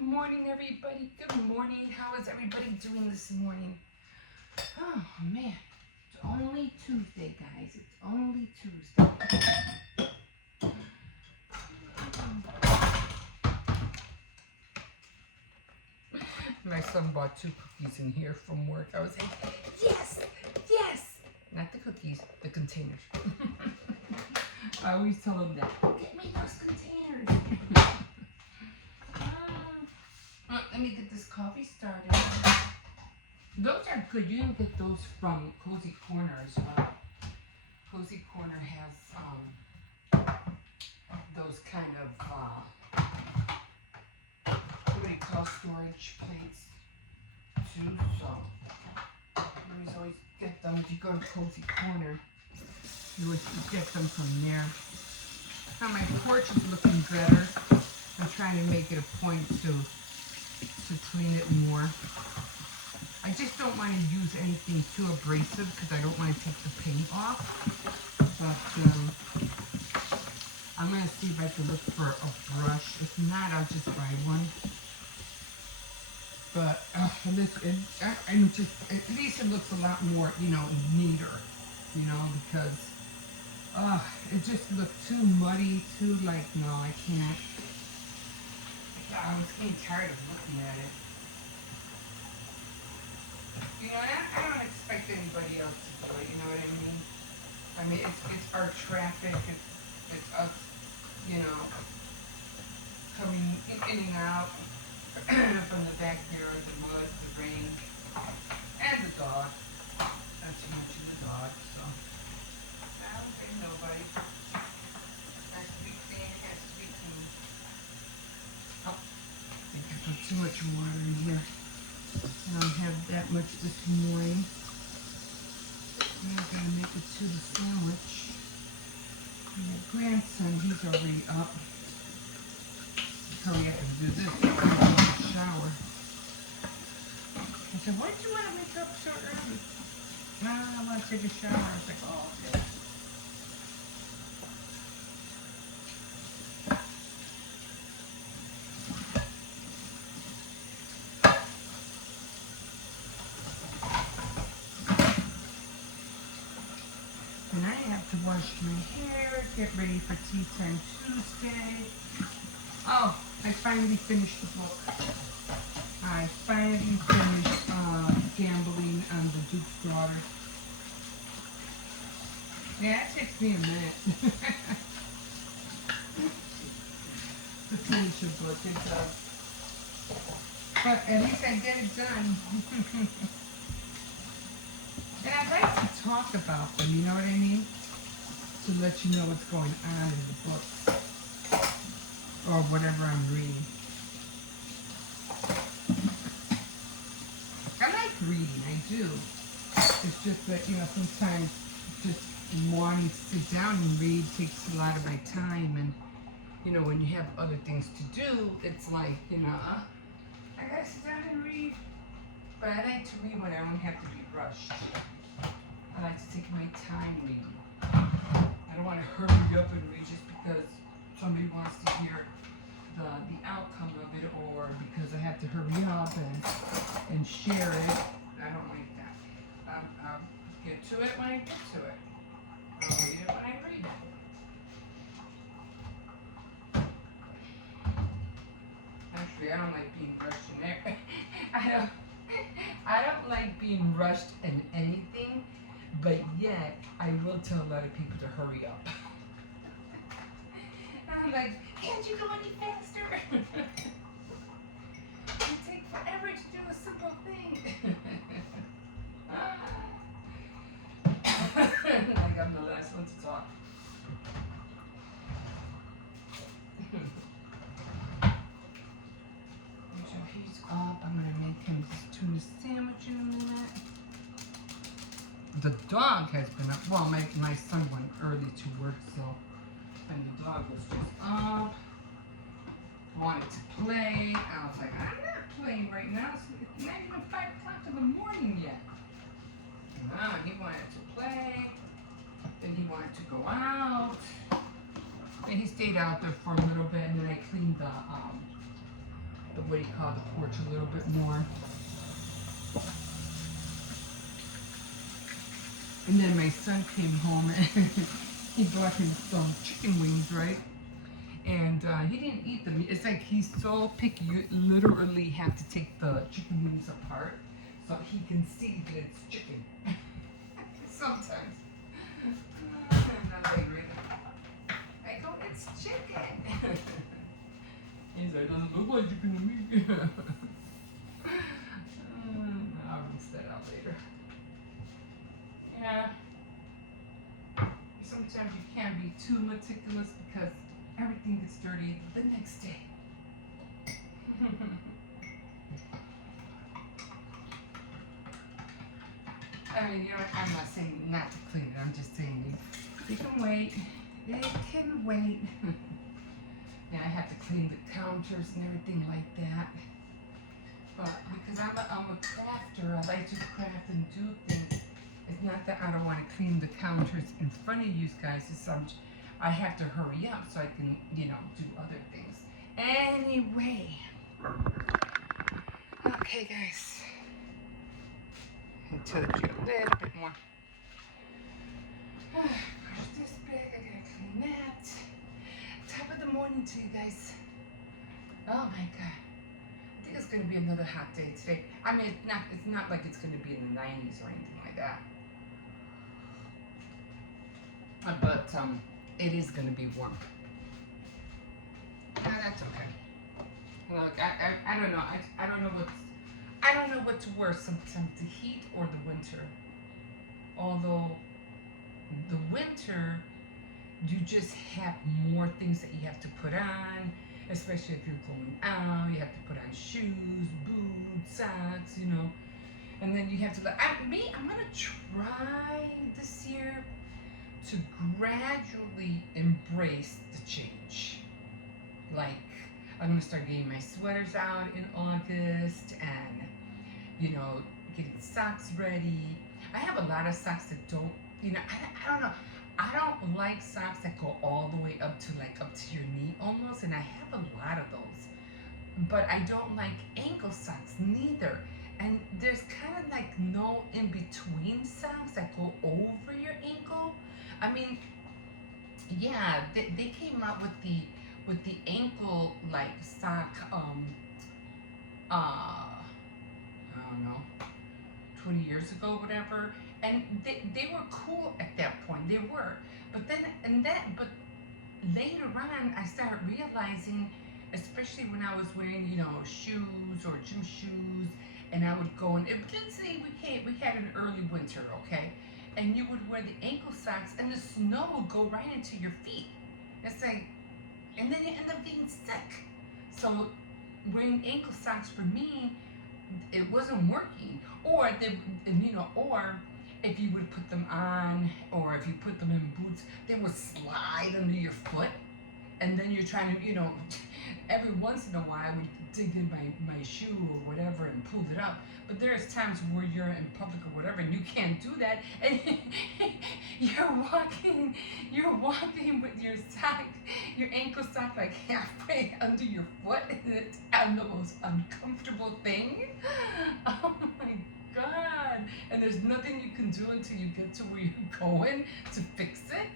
Good morning, everybody. Good morning. How is everybody doing this morning? Oh, man. It's only Tuesday, guys. It's only Tuesday. My son bought 2 cookies in here from work. I was like, yes, yes. Not the cookies, the containers. I always tell him that. Get me those containers. Let me get this coffee started. Those are good. You can get those from Cozy Corner as well. Cozy Corner has those kind of what do you call storage plates too. So you always get them if you go to Cozy Corner. You always get them from there. Now my porch is looking better. I'm trying to make it a point to clean it more. I just don't want to use anything too abrasive because I don't want to take the paint off. But I'm going to see if I can look for a brush. If not, I'll just buy one. But at least it looks a lot more, neater, because it just looked too muddy, too no, I can't. I was getting tired of looking at it. I don't expect anybody else to do it, you know what I mean? I mean, it's our traffic, it's us, coming in and out from the backyard, the mud, the rain, and the dog. Not to mention the dog, so. I don't think nobody. Has to be clean, has to be clean. Oh, I think I put too much water in here. I don't have that much this morning. I'm gonna make it to the sandwich. My grandson, he's already up. Hurry up and do this. I'm gonna take a shower. I said, why did you want to wake up so early? I want to take a shower. I was like, oh, okay. And I have to wash my hair, get ready for Tea Time Tuesday. Oh, I finally finished the book. I finally finished Gambling on the Duke's Daughter. Yeah, it takes me a minute to finish a book. It does. But at least I get it done. And I'd like to talk about them, you know what I mean? To let you know what's going on in the book. Or whatever I'm reading. I like reading, I do. It's just that, sometimes just wanting to sit down and read takes a lot of my time. And, when you have other things to do, it's like, I gotta sit down and read. But I like to read when I don't have to be rushed. I like to take my time reading. I don't want to hurry up and read just because somebody wants to hear the outcome of it, or because I have to hurry up and share it. I don't like that. I'll get to it when I get to it. I'll read it when I read it. Actually, I don't like being rushed in there. I don't like being rushed in anything, but yet I will tell a lot of people to hurry up. I'm like, can't you go any faster? You take forever to do a simple thing. Like I'm the last one to talk. So he's up. I'm gonna make him this tuna sandwich in a minute. The dog has been up. Well, my son went early to work, so. And the dog was just up, wanted to play. I was like, I'm not playing right now. It's not even 5 o'clock in the morning yet. He wanted to play. Then he wanted to go out. Then he stayed out there for a little bit, and then I cleaned the the what do you call the porch a little bit more. And then my son came home and he brought him some chicken wings, right? And he didn't eat them. It's like he's so picky. You literally have to take the chicken wings apart so he can see that it's chicken. Sometimes. I'm not like really. I go, it's chicken. He's like, doesn't look like chicken to me. I'll rinse that out later. Yeah. Sometimes you can't be too meticulous because everything gets dirty the next day. I mean, you know, I'm not saying not to clean it. I'm just saying it can wait. It can wait. Yeah, I have to clean the counters and everything like that. But because I'm a crafter, I like to craft and do things. It's not that I don't want to clean the counters in front of you guys. It's I have to hurry up so I can, you know, do other things. Anyway. Okay, guys. I told you a little bit more. Brush this bag. I gotta clean that. Top of the morning to you guys. Oh my God. I think it's gonna be another hot day today. I mean, it's not like it's gonna be in the 90s or anything like that. But it is gonna be warm. No, that's okay. Look, I don't know. I don't know what's worse, sometimes the heat or the winter. Although the winter, you just have more things that you have to put on, especially if you're going out. You have to put on shoes, boots, socks, you know. And then you have to, I'm gonna try this year to gradually embrace the change. Like, I'm gonna start getting my sweaters out in August and, you know, getting socks ready. I have a lot of socks that don't, you know, I don't know. I don't like socks that go all the way up to your knee almost, and I have a lot of those. But I don't like ankle socks neither. And there's kind of like no in between socks that go over your ankle. I mean, yeah, they came out with the ankle like sock I don't know, 20 years ago, whatever. And they were cool at that point. They were. But later on I started realizing, especially when I was wearing, you know, shoes or gym shoes, and I would go and let's say we had an early winter, okay? And you would wear the ankle socks and the snow would go right into your feet. It's like, and then you end up getting sick. So wearing ankle socks for me, it wasn't working. Or if you would put them on, or if you put them in boots, they would slide under your foot. And then you're trying to, you know, every once in a while I would dig in my shoe or whatever and pull it up. But there's times where you're in public or whatever and you can't do that, and you're walking with your sock, your ankle sock like halfway under your foot, and it's the most uncomfortable thing. Oh my God. And there's nothing you can do until you get to where you're going to fix it.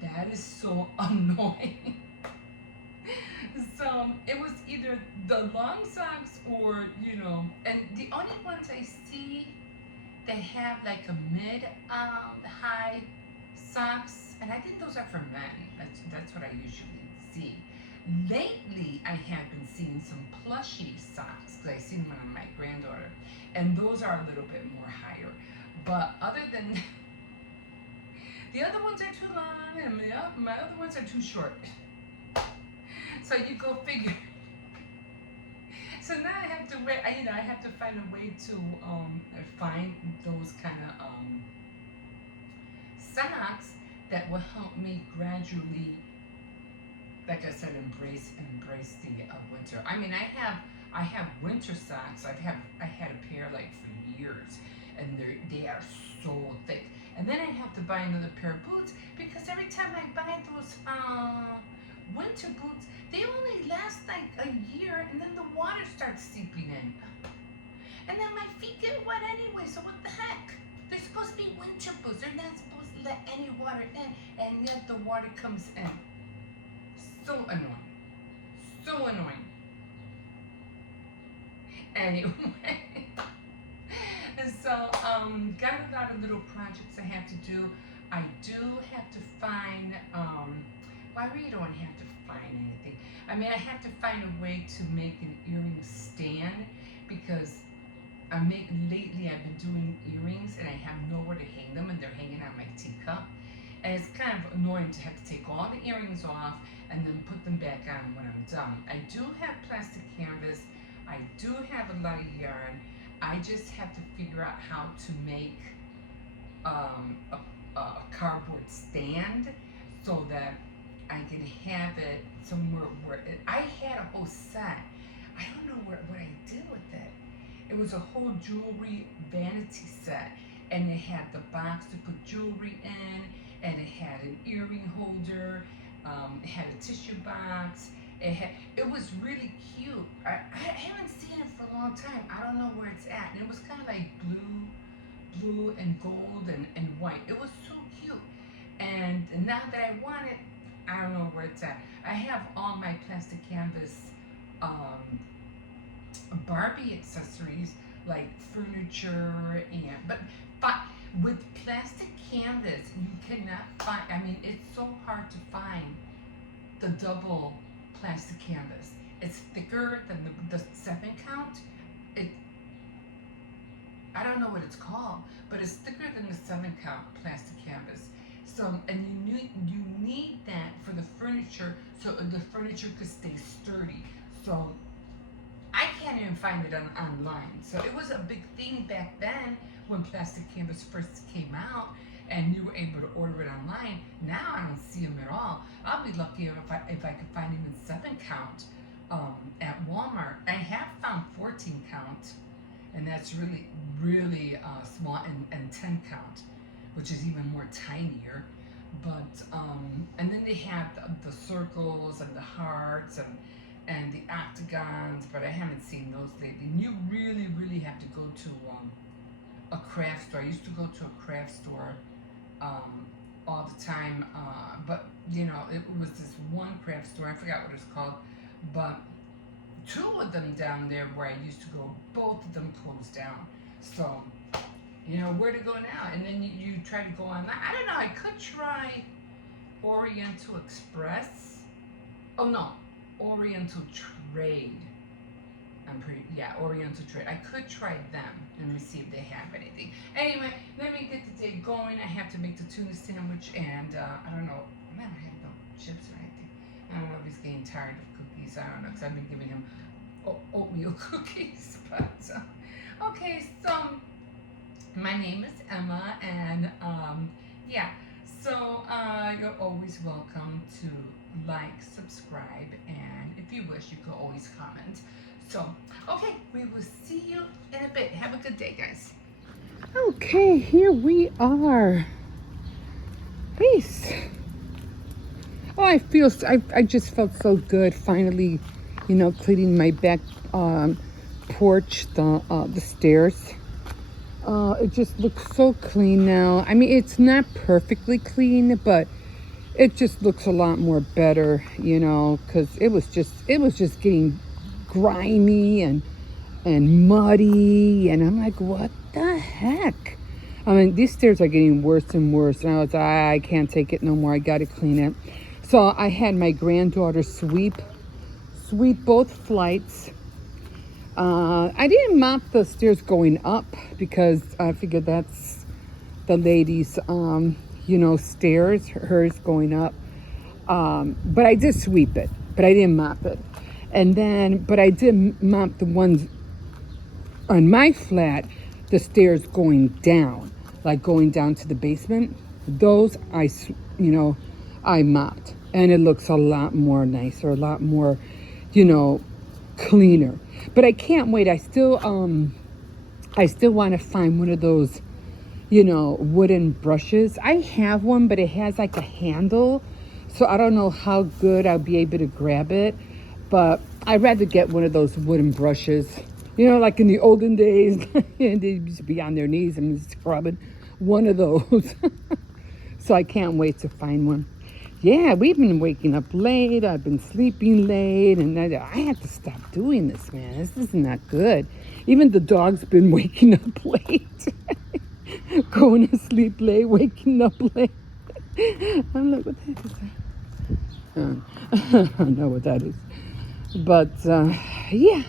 That is so annoying. So it was either the long socks or, you know, and the only ones I see that have like a mid-high socks, and I think those are for men. That's what I usually see. Lately, I have been seeing some plushy socks because I've seen them on my granddaughter, and those are a little bit more higher. But other than the other ones are too long, and my other ones are too short. So you go figure. So now I have to I have to find a way to find those kind of socks that will help me gradually, like I said, embrace the winter. I mean, I have winter socks. I had a pair like for years, and they are so thick. And then I have to buy another pair of boots because every time I buy those winter boots, they only last like a year, and then the water starts getting wet anyway, so what the heck? They're supposed to be winter boots. They're not supposed to let any water in, and yet the water comes in. So annoying. So annoying. Anyway. So, got a lot of little projects I have to do. I do have to find, well, I really don't have to find anything. I mean, I have to find a way to make an earring stand because lately I've been doing earrings and I have nowhere to hang them and they're hanging on my teacup. And it's kind of annoying to have to take all the earrings off and then put them back on when I'm done. I do have plastic canvas. I do have a lot of yarn. I just have to figure out how to make a cardboard stand so that I can have it somewhere where I had a whole set. I don't know what I did with it. It was a whole jewelry vanity set, and it had the box to put jewelry in, and it had an earring holder. It had a tissue box. It was really cute. I haven't seen it for a long time. I don't know where it's at. And it was kind of like blue and gold and white. It was so cute. And now that I want it, I don't know where it's at. I have all my plastic canvas Barbie accessories like furniture but with plastic canvas you cannot find. I mean, it's so hard to find the double plastic canvas. It's thicker than the 7 count. I don't know what it's called, but it's thicker than the 7 count plastic canvas. So, and you need that for the furniture so the furniture could stay sturdy. So I can't even find it online. So it was a big thing back then when plastic canvas first came out and you were able to order it online. Now I don't see them at all. I'll be lucky if I could find even 7 count at Walmart. I have found 14 count, and that's really small, and 10 count, which is even more tinier. But and then they have the circles and the hearts and the octagons, but I haven't seen those lately. And you really have to go to a craft store. I used to go to a craft store all the time, but you know, it was this one craft store, I forgot what it's called, but 2 of them down there where I used to go, both of them closed down. So, you know, where to go now? And then you try to go online. I don't know, I could try Oriental Express. Oh no, Oriental Trade. Oriental Trade. I could try them and see if they have anything. Anyway, let me get the day going. I have to make the tuna sandwich, and I don't know. Man, I have no chips or anything. I don't know if he's getting tired of cookies. I don't know, because I've been giving him oatmeal cookies. But okay, so my name is Emma, and yeah. So you're always welcome to like, subscribe, and if you wish, you can always comment. So, okay, we will see you in a bit. Have a good day, guys. Okay, here we are. Peace. Oh, I just felt so good finally, you know, cleaning my back porch, the stairs. It just looks so clean now. I mean, it's not perfectly clean, but it just looks a lot more better, you know, because it was just getting grimy and muddy, and I'm like, what the heck? I mean, these stairs are getting worse and worse, and I was like, I can't take it no more. I got to clean it. So I had my granddaughter sweep both flights. I didn't mop the stairs going up because I figured that's the lady's, you know, stairs, hers going up. But I did sweep it, but I didn't mop it. And then, but I did mop the ones on my flat, the stairs going down, like going down to the basement. Those I mopped, and it looks a lot more nicer, a lot more, you know, cleaner. But I can't wait. I still want to find one of those, you know, wooden brushes. I have one, but it has like a handle, so I don't know how good I'll be able to grab it. But I'd rather get one of those wooden brushes You know, like in the olden days, they used to be on their knees and scrubbing. One of those. So I can't wait to find one. Yeah, we've been waking up late. I've been sleeping late, and I have to stop doing this, man. This is not good. Even the dog's been waking up late, going to sleep late, waking up late. I'm like, what the heck is that? I don't know what that is. But yeah,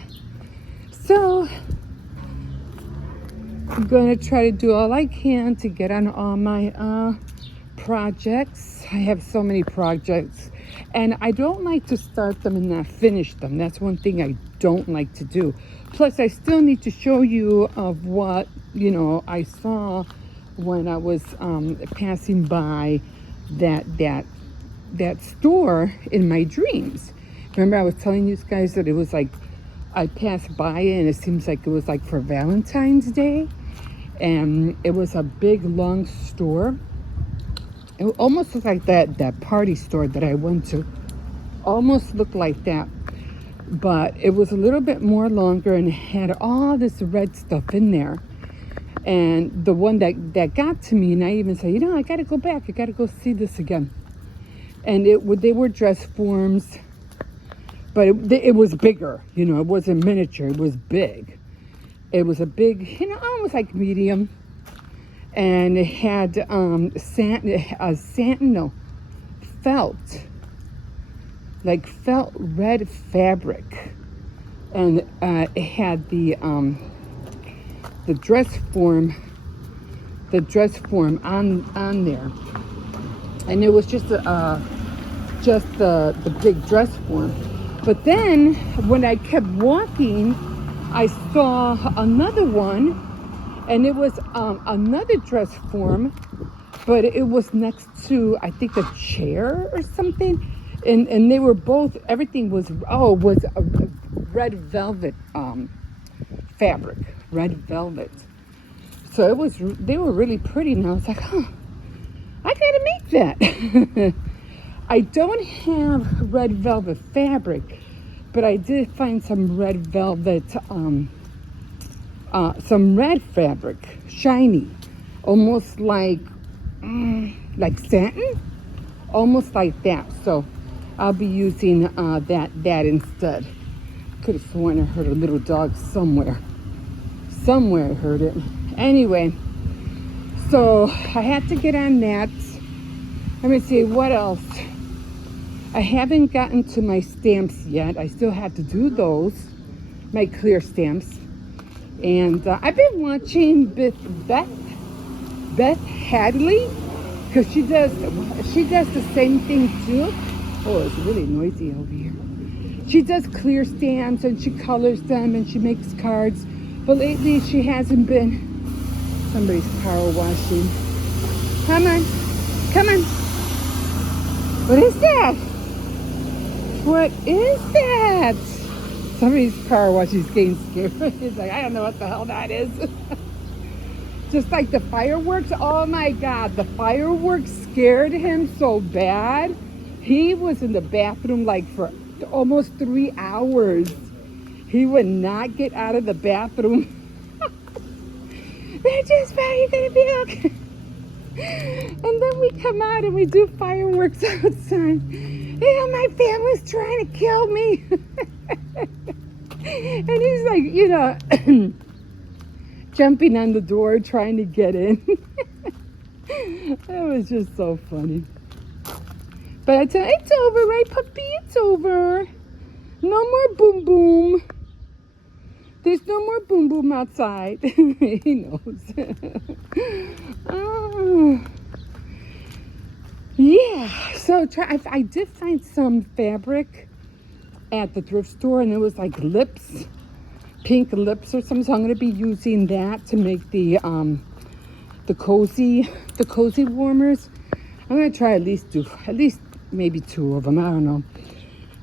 so I'm going to try to do all I can to get on all my projects. I have so many projects, and I don't like to start them and not finish them. That's one thing I don't like to do. Plus, I still need to show you of what, you know, I saw when I was passing by that store in my dreams. Remember, I was telling you guys that it was like I passed by it, and it seems like it was like for Valentine's Day, and it was a big long store. It almost looked like that party store that I went to. Almost looked like that. But it was a little bit more longer and had all this red stuff in there. And the one that got to me, and I even said, you know, I got to go back. I got to go see this again. And they were dress forms, but it was bigger. You know, it wasn't miniature. It was big. It was a big, you know, almost like medium. And it had felt red fabric, and it had the dress form on there, and it was just the big dress form. But then when I kept walking, I saw another one. And it was another dress form, but it was next to, I think, a chair or something. And they were both, everything was a red velvet fabric, red velvet. So they were really pretty. And I was like, huh, I gotta make that. I don't have red velvet fabric, but I did find some red velvet some red fabric, shiny, almost like satin, almost like that. So I'll be using that instead. Could have sworn I heard a little dog somewhere. Somewhere I heard it. Anyway, so I had to get on that. Let me see, what else? I haven't gotten to my stamps yet. I still have to do those, my clear stamps. And I've been watching Beth Hadley, because she does the same thing too. Oh, it's really noisy over here. She does clear stamps, and she colors them, and she makes cards. But lately she hasn't been. Somebody's power washing. Come on. What is that? What is that? Somebody's car washing is getting scared. He's like, I don't know what the hell that is. Just like the fireworks. Oh my God, the fireworks scared him so bad. He was in the bathroom like for almost 3 hours. He would not get out of the bathroom. They're just probably gonna be okay. And then we come out and we do fireworks outside. You know, my family's trying to kill me. And he's like, you know, jumping on the door, trying to get in. That was just so funny. But I tell you, it's over, right, puppy? It's over. No more boom boom. There's no more boom boom outside. He knows. Oh. Yeah, so I did find some fabric at the thrift store, and it was like lips, pink lips or something. So I'm going to be using that to make the cozy warmers. I'm going to try at least maybe 2 of them. I don't know.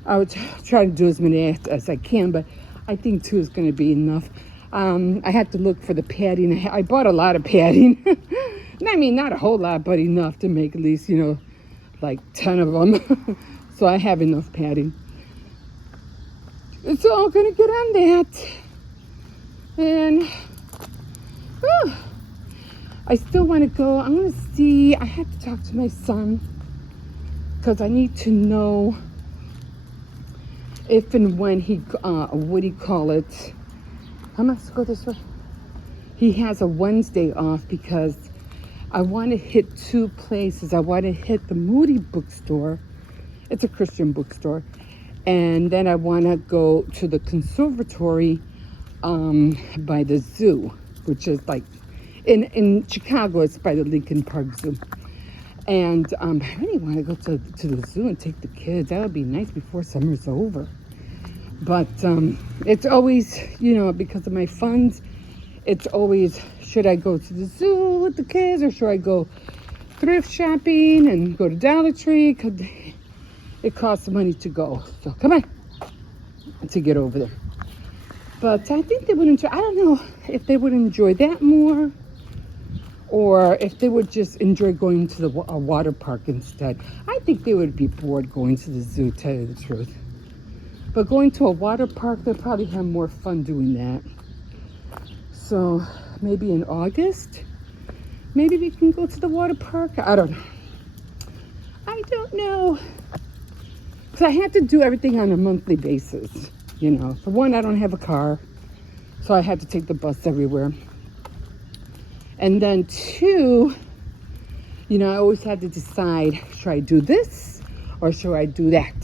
I would try to do as many as I can, but I think 2 is going to be enough. I had to look for the padding. I bought a lot of padding. I mean, not a whole lot, but enough to make at least, like 10 of them. So I have enough padding. So I'm going to get on that. And whew, I still want to go. I'm going to see. I have to talk to my son because I need to know if and when he, what do you call it? I'm going to go this way. He has a Wednesday off because I want to hit two places. I want to hit the Moody bookstore. It's a Christian bookstore. And then I want to go to the conservatory by the zoo, which is like in Chicago. It's by the Lincoln Park Zoo. And I really want to go to the zoo and take the kids. That would be nice before summer's over. But it's always, because of my funds, it's always, should I go to the zoo with the kids or should I go thrift shopping and go to Dollar Tree? Because it costs money to go. So come on, to get over there. But I think they would enjoy, I don't know if they would enjoy that more or if they would just enjoy going to a water park instead. I think they would be bored going to the zoo, to tell you the truth. But going to a water park, they'll probably have more fun doing that. So maybe in August, maybe we can go to the water park. I don't know. Because I have to do everything on a monthly basis. For one, I don't have a car, so I have to take the bus everywhere. And then two, I always had to decide, should I do this or should I do that?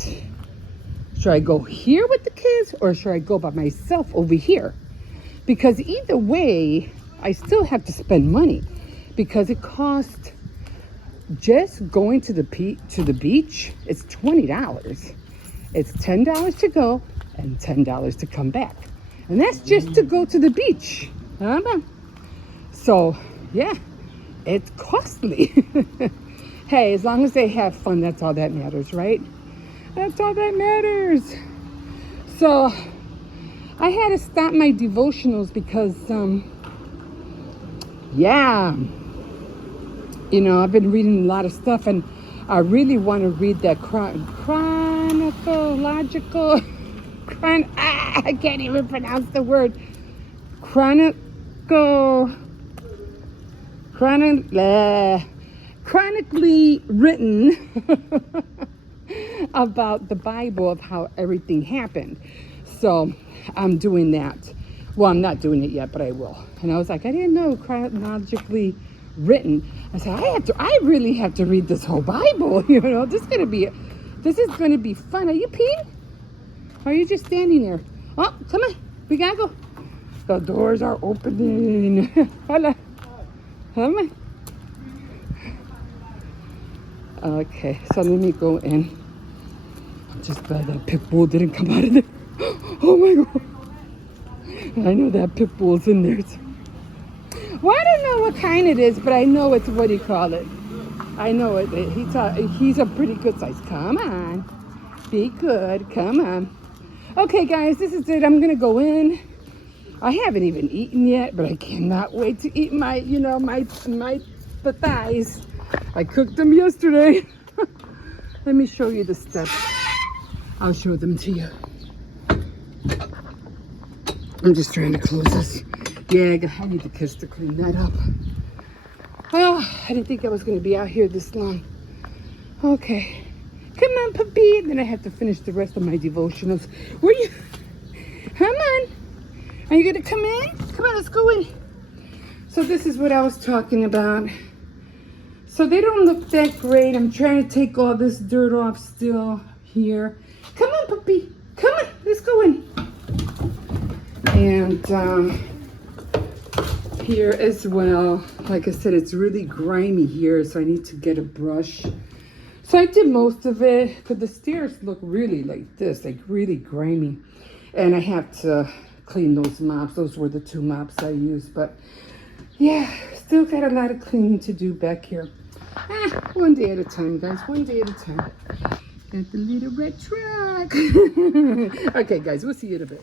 Should I go here with the kids or should I go by myself over here? Because either way, I still have to spend money because it costs just going to the beach. It's $20. It's $10 to go and $10 to come back. And that's just to go to the beach. So, yeah, it's costly. Hey, as long as they have fun, that's all that matters, right? That's all that matters. So, I had to stop my devotionals because, I've been reading a lot of stuff and I really want to read that chronological, I can't even pronounce the word, chronically written about the Bible of how everything happened. So I'm doing that. Well, I'm not doing it yet, but I will. And I was like, I didn't know chronologically written. I said, I really have to read this whole Bible. This is going to be fun. Are you peeing? Or are you just standing there? Oh, come on. We got to go. The doors are opening. Hola. Come on. Okay, so let me go in. I'm just glad that pit bull didn't come out of there. Oh my God. I know that pit bull's in there. Well, I don't know what kind it is, but I know it's, what do you call it? I know it. He's a pretty good size. Come on. Be good. Come on. Okay, guys, this is it. I'm going to go in. I haven't even eaten yet, but I cannot wait to eat my the thighs. I cooked them yesterday. Let me show you the steps. I'll show them to you. I'm just trying to close this. Yeah, I need the kids to clean that up. Oh, I didn't think I was going to be out here this long. Okay. Come on, puppy. Then I have to finish the rest of my devotionals. Where you? Come on. Are you going to come in? Come on, let's go in. So this is what I was talking about. So they don't look that great. I'm trying to take all this dirt off still here. Come on, puppy. Come on, let's go in. And here as well, like I said, it's really grimy here, so I need to get a brush. So I did most of it, because the stairs look really like this, like really grimy. And I have to clean those mops. Those were the 2 mops I used. But yeah, still got a lot of cleaning to do back here. One day at a time, guys. One day at a time. Got the little red truck. Okay, guys, we'll see you in a bit.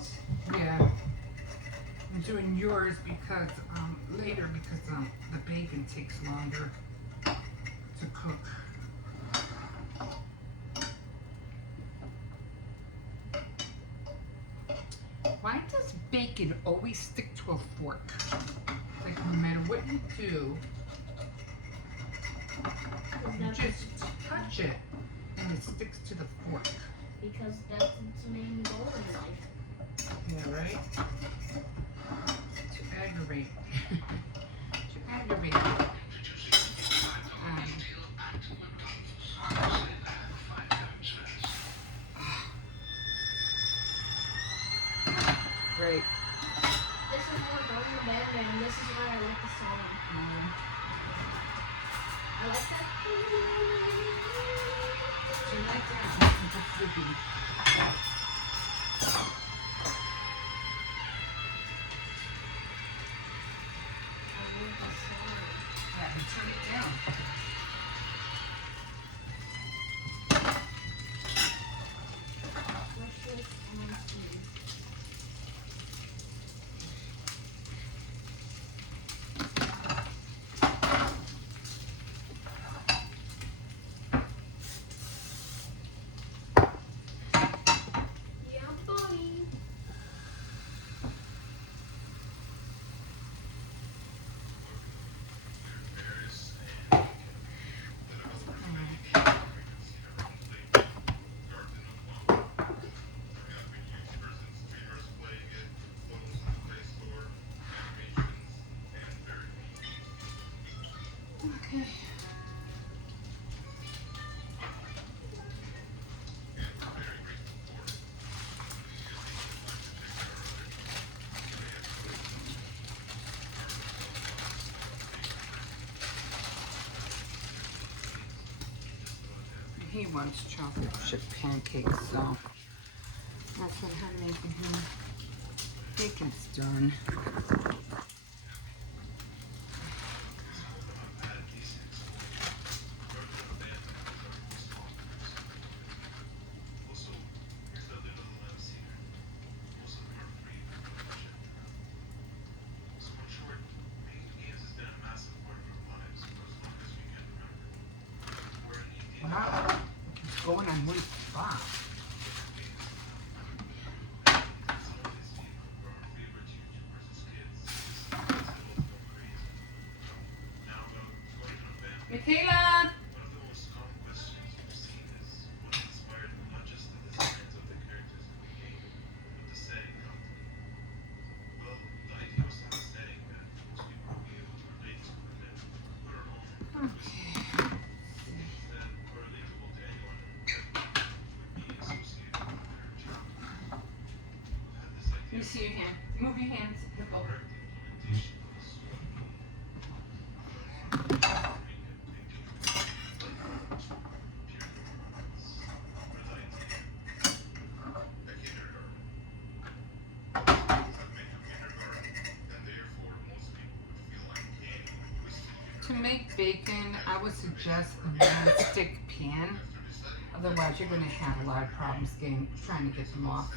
yours? Yeah. I'm doing yours because later because the bacon takes longer to cook. Why does bacon always stick to a fork? Like no matter what you do, you just touch it and it sticks to the fork. Because that's its main goal in life. Yeah, right? To aggravate. To aggravate. Right. This is what goes in the bed, and this is why I like the song. I like that. Turn that down. That's sleepy. I like the song. Yeah, but turn it down. Precious honesty. Yeah, buddy. Okay. He wants chocolate chip pancakes, so that's what I'm making him. Bacon's done. Wow, it's going on one spot. Michaela! Let me see your hand. Move your hands. Hippo. To make bacon, I would suggest a non-stick pan. Otherwise, you're going to have a lot of problems trying to get them off.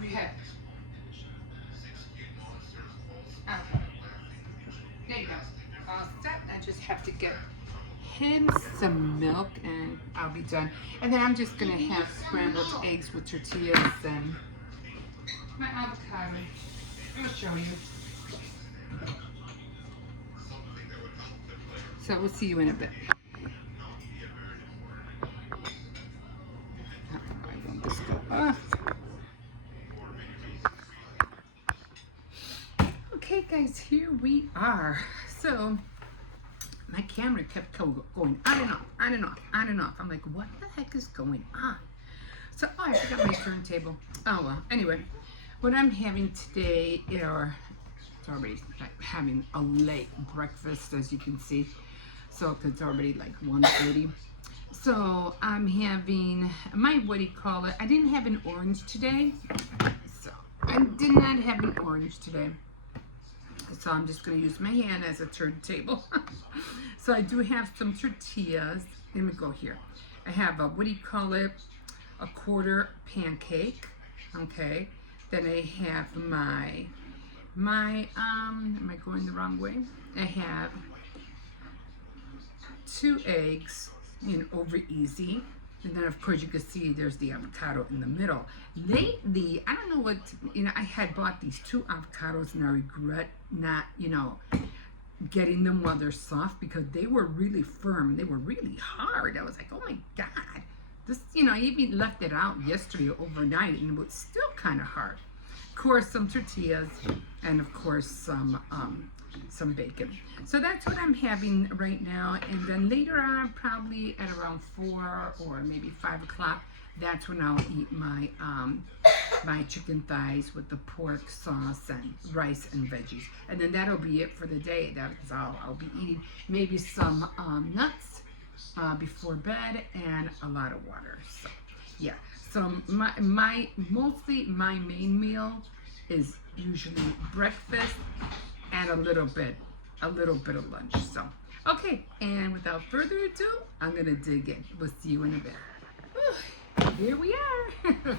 We have. Okay. There you go. All set. I just have to get him some milk and I'll be done. And then I'm just gonna have scrambled eggs with tortillas and my avocado. I'm gonna show you. So we'll see you in a bit. I want this to go off. Okay guys, here we are. So my camera kept going on and off, on and off, on and off. I'm like, what the heck is going on? So, oh, I forgot my turntable. Oh, well, anyway. What I'm having today are, it's already having a late breakfast, as you can see. So, it's already like 1:30. So, I'm having my, what do you call it? I didn't have an orange today. So, I did not have an orange today. So I'm just going to use my hand as a turntable. So I do have some tortillas. Let me go here. I have a, what do you call it? A quarter pancake. Okay. Then I have my, am I going the wrong way? I have 2 eggs, over easy. And then, of course, you can see there's the avocado in the middle. Lately, I don't know what, I had bought these 2 avocados and I regret not, getting them while they're soft because they were really firm. They were really hard. I was like, oh my God. This, I even left it out yesterday overnight and it was still kind of hard. Of course, some tortillas and, of course, some bacon. So that's what I'm having right now, and then later on, probably at around 4 or maybe 5 o'clock, that's when I'll eat my my chicken thighs with the pork sauce and rice and veggies, and then that'll be it for the day. That's all I'll be eating. Maybe some nuts before bed and a lot of water. So yeah. So my mostly my main meal is usually breakfast and a little bit of lunch. So, okay, and without further ado, I'm gonna dig in. We'll see you in a bit. Whew, here we are.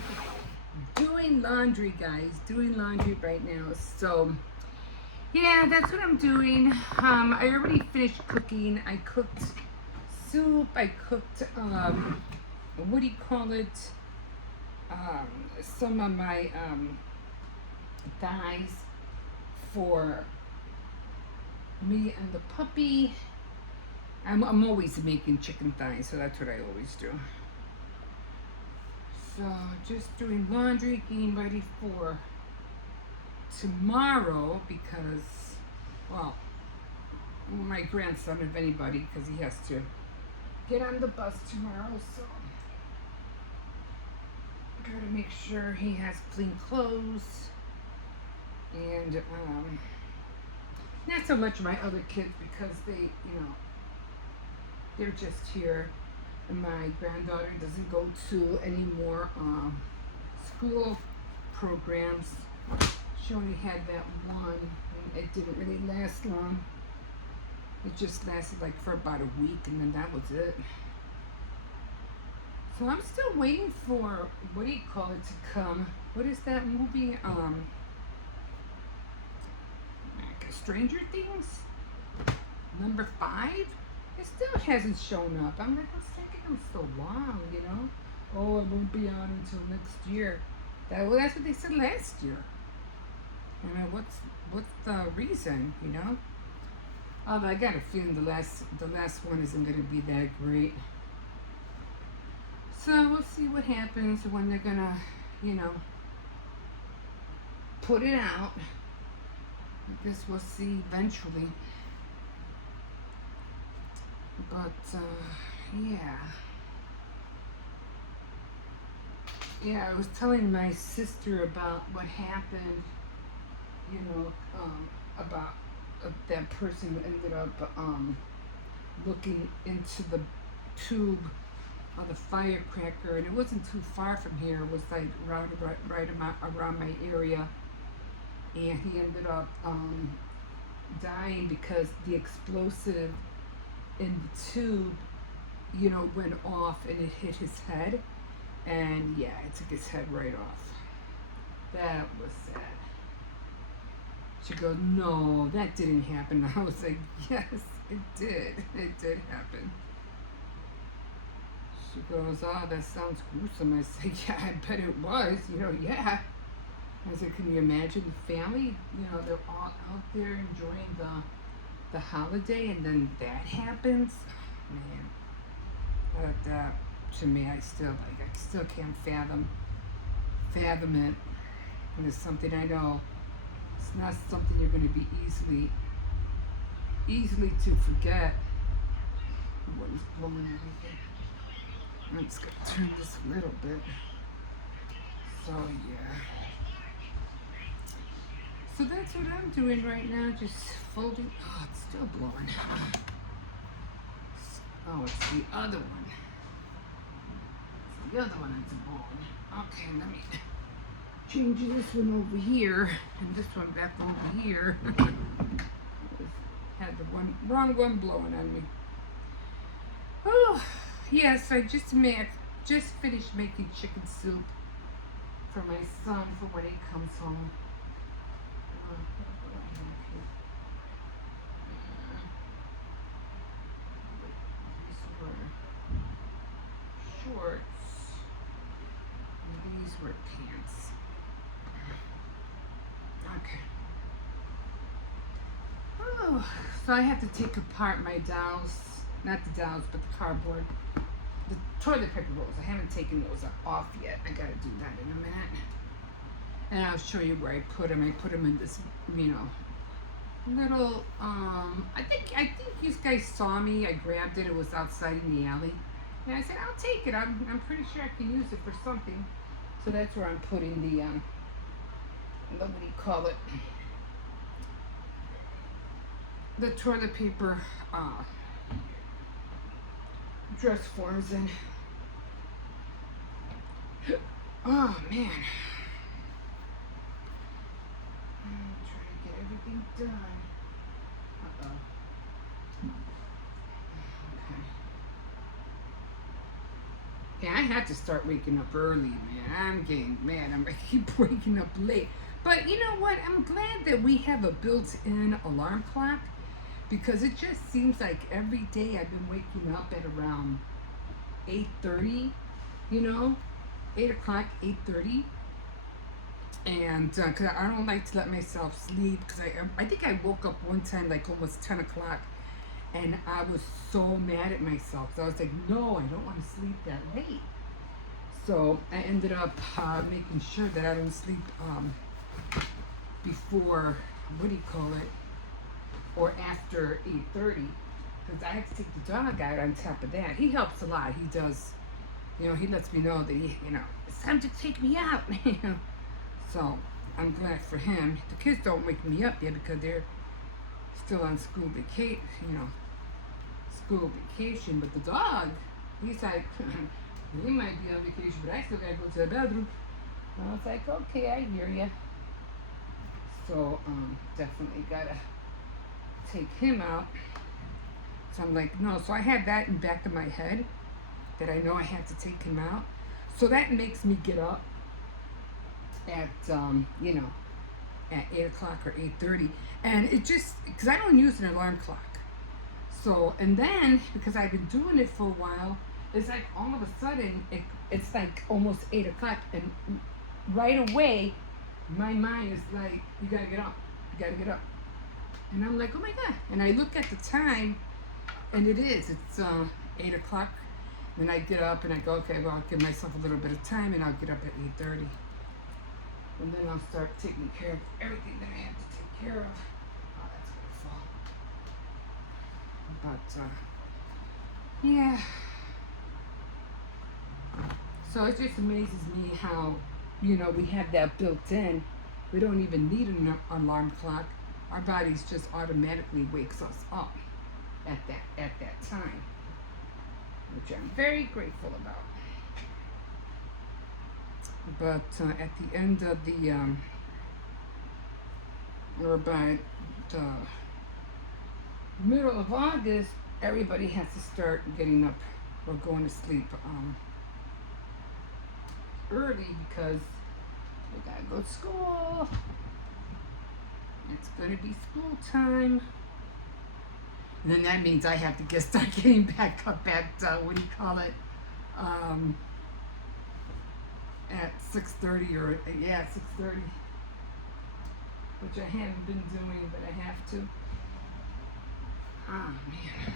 Doing laundry, guys. Doing laundry right now. So, yeah, that's what I'm doing. I already finished cooking. I cooked soup. I cooked, what do you call it? Some of my thighs for me and the puppy. I'm always making chicken thighs, so that's what I always do. So just doing laundry, getting ready for tomorrow because, well, my grandson, if anybody, because he has to get on the bus tomorrow, so gotta make sure he has clean clothes and not so much my other kids because they, they're just here. And my granddaughter doesn't go to any more school programs. She only had that one, and it didn't really last long. It just lasted like for about a week, and then that was it. So I'm still waiting for, what do you call it, to come. What is that movie? Stranger Things? Number 5? It still hasn't shown up. I'm like, what's taking them so long, Oh, it won't be on until next year. That's what they said last year. What's the reason, Although I got a feeling the last one isn't going to be that great. So we'll see what happens when they're gonna, put it out. I guess we'll see eventually. But, yeah. Yeah, I was telling my sister about what happened, about that person who ended up looking into the tube of the firecracker, and it wasn't too far from here. It was like right around my area, and he ended up dying because the explosive in the tube, went off and it hit his head, and yeah, it took his head right off. That was sad. She goes, no, that didn't happen. I was like, yes, it did. It did happen. She goes, oh, that sounds gruesome. I said, yeah, I bet it was. Yeah. I said, can you imagine the family? They're all out there enjoying the holiday, and then that happens. Man, that to me, I still can't fathom it. And it's something I know. It's not something you're going to be easily to forget. What is blowing everything? I'm just going to turn this a little bit. So yeah. So that's what I'm doing right now, just folding. Oh, it's still blowing. Oh, it's the other one. It's the other one that's blowing. Okay, let me change this one over here and this one back over here. Had the wrong one blowing on me. Oh, yes, I just finished making chicken soup for my son for when he comes home. These were shorts, and these were pants. Okay. Oh, so I have to take apart my dowels, not the dowels, but the cardboard, the toilet paper rolls. I haven't taken those off yet. I gotta do that in a minute. And I'll show you where I put them. I put them in this, little, I think you guys saw me. I grabbed it. It was outside in the alley. And I said, I'll take it. I'm pretty sure I can use it for something. So that's where I'm putting the, what do you call it? The toilet paper, dress forms in. Oh, man. I'm trying to get everything done. Uh-oh. Okay. Yeah, I had to start waking up early, man. I'm getting mad. I keep waking up late. But you know what? I'm glad that we have a built-in alarm clock because it just seems like every day I've been waking up at around 8:30, 8 o'clock, 8:30. And because I don't like to let myself sleep because I think I woke up one time like almost 10 o'clock and I was so mad at myself. So I was like, no, I don't want to sleep that late. So I ended up making sure that I don't sleep before, or after 8:30 because I have to take the dog out on top of that. He helps a lot. He does, he lets me know that it's time to take me out. So I'm glad for him. The kids don't wake me up yet because they're still on school vacation, but the dog, he's like, he might be on vacation, but I still gotta go to the bedroom. And I was like, okay, I hear ya. So definitely gotta take him out. So I'm like, no. So I had that in the back of my head that I know I had to take him out. So that makes me get up at at 8 o'clock or 8:30, and it just because I don't use an alarm clock. So and then because I've been doing it for a while, it's like all of a sudden it's like almost 8 o'clock, and right away my mind is like, you gotta get up, and I'm like, oh my god, and I look at the time, and it's 8 o'clock. Then I get up and I go, okay, well, I'll give myself a little bit of time, and I'll get up at 8:30. And then I'll start taking care of everything that I have to take care of. Oh, that's gonna fall. But, yeah. So it just amazes me how, we have that built in. We don't even need an alarm clock. Our bodies just automatically wakes us up at that time, which I'm very grateful about. But at the end of or by the middle of August, everybody has to start getting up or going to sleep early because we gotta go to school. It's gonna be school time. And then that means I have to start getting back up at at 6:30 or 6:30, which I haven't been doing, but I have to. Oh man.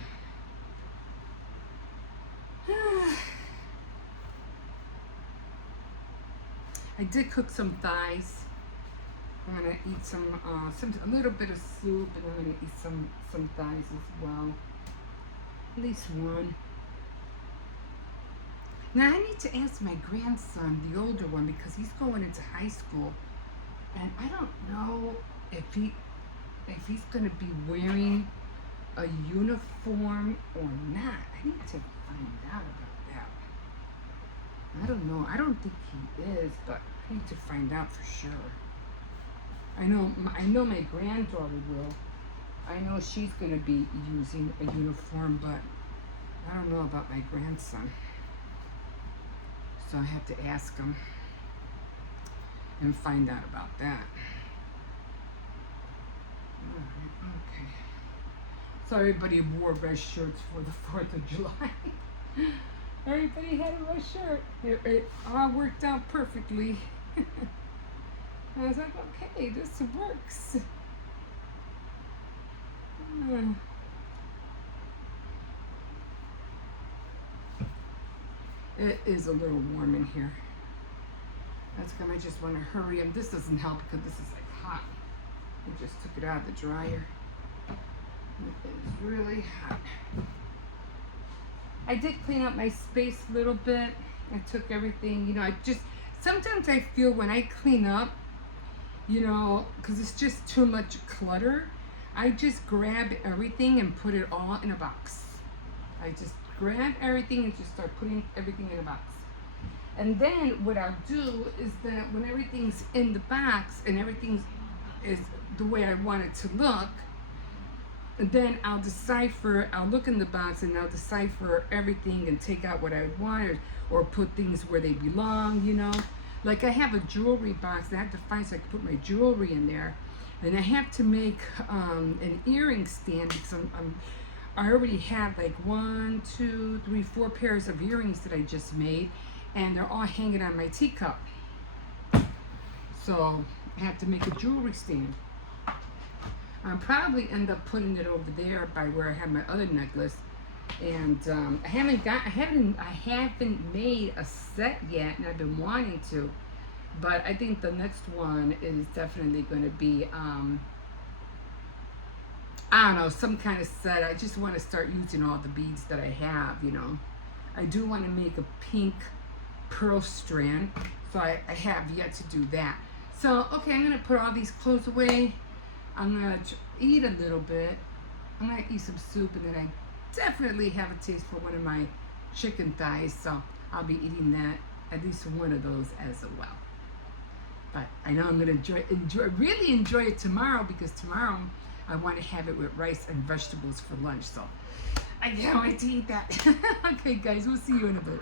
I did cook some thighs. I'm gonna eat a little bit of soup, and I'm gonna eat some thighs as well. At least one. Now I need to ask my grandson, the older one, because he's going into high school, and I don't know if he's gonna be wearing a uniform or not. I need to find out about that. I don't know. I don't think he is, but I need to find out for sure. I know my granddaughter will. I know she's gonna be using a uniform, but I don't know about my grandson. So I have to ask him and find out about that. Alright, okay. So everybody wore red shirts for the 4th of July. Everybody had a red shirt. It all worked out perfectly. I was like, okay, this works. It is a little warm in here. That's come. I just want to hurry up. This doesn't help because this is like hot. I just took it out of the dryer. It is really hot. I did clean up my space a little bit. I took everything, you know, sometimes I feel when I clean up, you know, because it's just too much clutter, I just grab everything and put it all in a box. I just grab everything and just start putting everything in a box. And then what I'll do is that when everything's in the box and everything is the way I want it to look, then I'll look in the box and I'll decipher everything and take out what I want or put things where they belong, you know. Like I have a jewelry box and I have to find so I can put my jewelry in there. And I have to make an earring stand because I already have like 1, 2, 3, 4 pairs of earrings that I just made, and they're all hanging on my teacup. So I have to make a jewelry stand. I'll probably end up putting it over there by where I have my other necklace. And I haven't made a set yet, and I've been wanting to. But I think the next one is definitely going to be I don't know, some kind of set. I just want to start using all the beads that I have, you know. I do want to make a pink pearl strand, so I have yet to do that. So, okay, I'm going to put all these clothes away. I'm going to eat a little bit. I'm going to eat some soup, and then I definitely have a taste for one of my chicken thighs, so I'll be eating that, at least one of those as well. But I know I'm going to really enjoy it tomorrow, because tomorrow I want to have it with rice and vegetables for lunch, so I can't wait to eat that. Okay, guys, we'll see you in a bit.